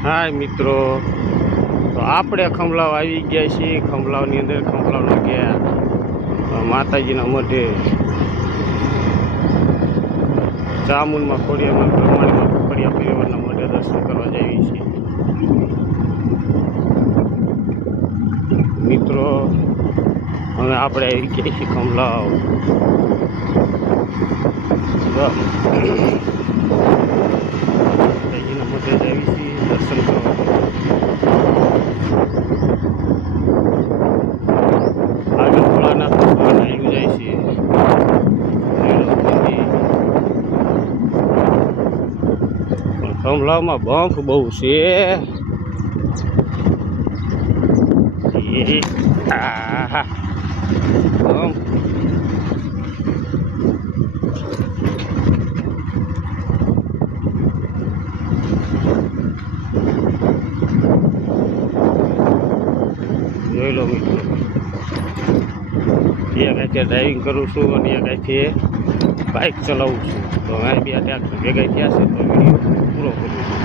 હાય મિત્રો, તો આપણે ખંભલાવ આવી ગયા છીએ. ખંભલાવની અંદર ખંભલાવના ગયા માતાજીના મઢે જામુનમાં ખોડિયામાં બ્રહ્માણીમાં ખોડિયા પરિવારના મઢે દર્શન કરવા જઈએ છીએ મિત્રો. હવે આપણે આવી ગયા છીએ ખંભલાવ. માતાજીના મઢે જ આવી છીએ દર્શન કરવા. આગળ ભોળાનાથ ભગવાન આવી જાય છે. ખંભલાવમાં બંખ બહુ છે. જોઈ લો મિત્રો, એક અહીંથી ડ્રાઇવિંગ કરું છું અને એક અહીંથી બાઇક ચલાવું છું. તો અહીં બે ભેગા થયા છે તો વિડીયો પૂરો કરું છું.